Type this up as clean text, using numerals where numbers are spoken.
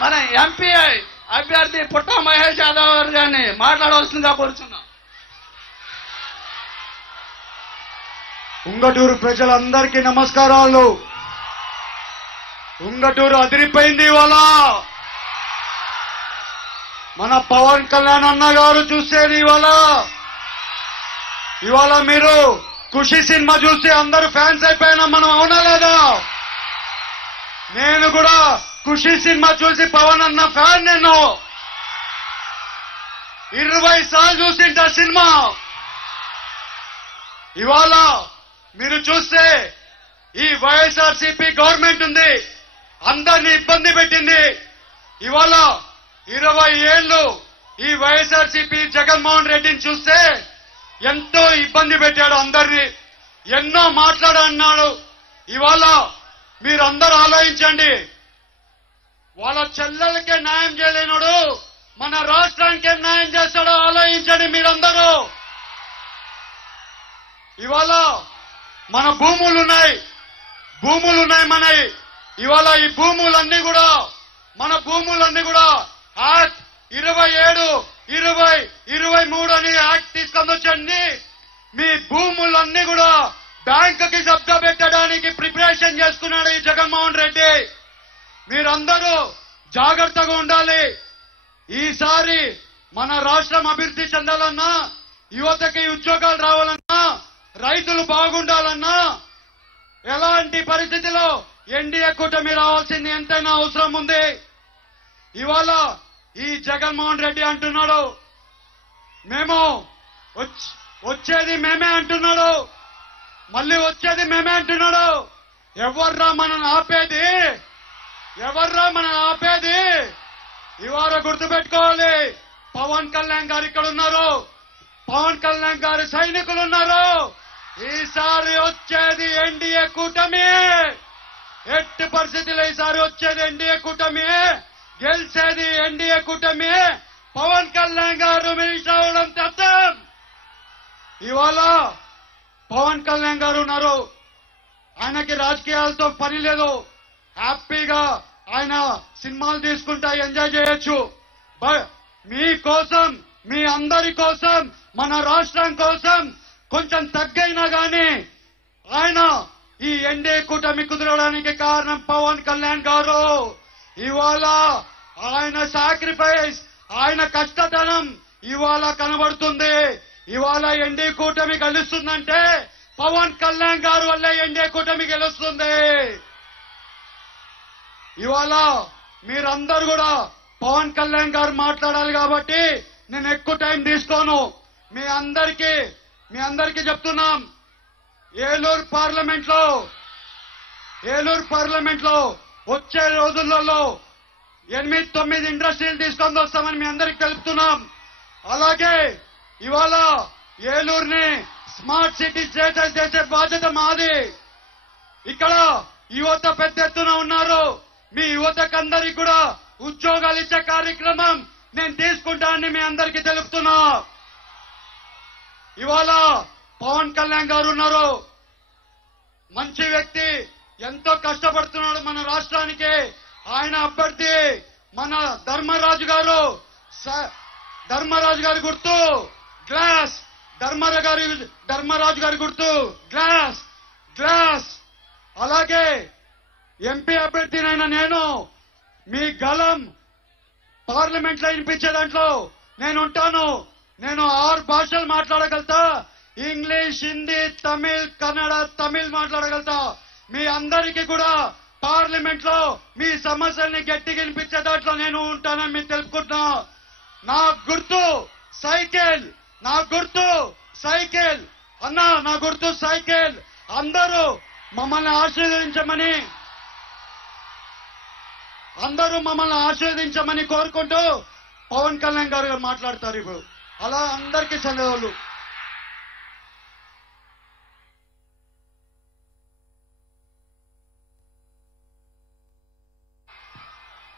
మన ఎంపీ అభ్యర్థి పుట్ట మహేష్ యాదవ్ గారిని మాట్లాడవలసిందిగా కోరుచున్నాం. ఉంగటూరు ప్రజలందరికీ నమస్కారాలు. ఉంగటూరు అదిరిపోయింది ఇవాళ. మన పవన్ కళ్యాణ్ అన్న గారు చూసేది ఇవాళ మీరు ఖుషి సినిమా చూసి అందరూ ఫ్యాన్స్ అయిపోయినా మనం, అవునా లేదా? నేను కూడా ఖుషి సినిమా చూసి పవన్ అన్న ఫ్యాన్. నేను 20 సార్లు చూసింటా సినిమా. ఇవాళ మీరు చూస్తే ఈ వైఎస్ఆర్సీపీ గవర్నమెంట్ ఉంది, అందరినీ ఇబ్బంది పెట్టింది. ఇవాళ 20 ఏళ్లు ఈ వైఎస్ఆర్సీపీ జగన్మోహన్ రెడ్డిని చూస్తే ఎంతో ఇబ్బంది పెట్టాడు అందరినీ, ఎన్నో మాట్లాడన్నాడు. ఇవాళ మీరందరూ ఆలోచించండి, వాళ్ళ చెల్లెలకే న్యాయం చేయలేనుడు మన రాష్ట్రానికే న్యాయం చేస్తాడో ఆలోచించండి మీరందరూ. ఇవాళ మన భూములున్నాయి మనవి. ఇవాళ ఈ భూములన్నీ కూడా మన భూములన్నీ కూడా యాక్ట్ 27, 20, 23 అని యాక్ట్ తీసుకొని వచ్చండి. మీ భూములన్నీ కూడా బ్యాంకుకి జప్తా పెట్టడానికి ప్రిపరేషన్ చేసుకున్నాడు ఈ జగన్మోహన్ రెడ్డి. మీరందరూ జాగ్రత్తగా ఉండాలి. ఈసారి మన రాష్ట్రం అభివృద్ధి చెందాలన్నా, యువతకి ఉద్యోగాలు రావాలన్నా, రైతులు బాగుండాలన్నా ఎలాంటి పరిస్థితిలో ఎన్డీఏ కూటమి రావాల్సింది ఎంతైనా అవసరం ఉంది. ఇవాళ ఈ జగన్మోహన్ రెడ్డి అంటున్నాడు మేము వచ్చేది మేమే అంటున్నాడు, మళ్ళీ వచ్చేది మేమే అంటున్నాడు. ఎవర్రా మనల్ని ఆపేది? ఇవాళ గుర్తుపెట్టుకోవాలి, పవన్ కళ్యాణ్ గారు ఇక్కడ ఉన్నారు, పవన్ కళ్యాణ్ గారి సైనికులు ఉన్నారు. ఈసారి వచ్చేది ఎన్డీఏ కూటమి. ఎట్టి పరిస్థితుల్లో ఈసారి వచ్చేది ఎన్డీఏ కూటమి, గెలిచేది ఎన్డీఏ కూటమి. పవన్ కళ్యాణ్ గారు మినిస్టర్ అవడం తథ్యం. ఇవాళ పవన్ కళ్యాణ్ గారు ఉన్నారు, ఆయనకి రాజకీయాలతో పని లేదు, హ్యాపీగా ఆయన సినిమాలు తీసుకుంటా ఎంజాయ్ చేయొచ్చు. మీకోసం, మీ అందరి కోసం, మన రాష్ట్రం కోసం కొంచెం తగ్గైనా గాని ఆయన ఈ ఎన్డీఏ కూటమి కుదరడానికి కారణం పవన్ కళ్యాణ్ గారు. ఇవాళ ఆయన సాక్రిఫైస్, ఆయన కష్టతనం ఇవాళ కనబడుతుంది. ఇవాళ ఎన్డీఏ కూటమి గెలుస్తుందంటే పవన్ కళ్యాణ్ గారు వల్లే ఎన్డీఏ కూటమి గెలుస్తుంది. ఇవాళ మీరందరూ కూడా పవన్ కళ్యాణ్ గారు మాట్లాడాలి కాబట్టి నేను ఎక్కువ టైం తీసుకోను. మీ అందరికీ చెప్తున్నాం, ఏలూరు పార్లమెంట్ లో వచ్చే రోజులలో 8-9 ఇండస్ట్రీలు తీసుకొని వస్తామని మీ అందరికీ తెలుపుతున్నాం. అలాగే ఇవాళ ఏలూరుని స్మార్ట్ సిటీ చేసే బాధ్యత మాది. ఇక్కడ యువత పెద్ద ఎత్తున ఉన్నారు, మీ యువతకందరికీ కూడా ఉద్యోగాలు ఇచ్చే కార్యక్రమం నేను తీసుకుంటానని మీ అందరికీ తెలుపుతున్నా. ఇవాళ పవన్ కళ్యాణ్ గారు ఉన్నారు, మంచి వ్యక్తి, ఎంతో కష్టపడుతున్నాడు మన రాష్ట్రానికి. ఆయన అభ్యర్థి మన ధర్మరాజు గారి గుర్తు గ్లాస్, ధర్మరాజు గారి గుర్తు గ్లాస్. అలాగే ఎంపీ అభ్యర్థినైనా నేను మీ గలం పార్లమెంట్ లో వినిపించే దాంట్లో నేను ఉంటాను. నేను 6 భాషలు మాట్లాడగలుగుతా, ఇంగ్లీష్, హిందీ, తమిళ్, కన్నడ, తమిళ్ మాట్లాడగలుగుతా. మీ అందరికీ కూడా పార్లమెంట్ లో మీ సమస్యల్ని గట్టిగా వినిపించే దాంట్లో నేను ఉంటానని మీరు తెలుపుకుంటున్నా. నా గుర్తు సైకిల్ అన్నా, నా గుర్తు సైకిల్. అందరూ మమ్మల్ని ఆశీర్వదించమని కోరుకుంటూ పవన్ కళ్యాణ్ గారు మాట్లాడతారు ఇప్పుడు. అలా అందరికీ సెలవులు.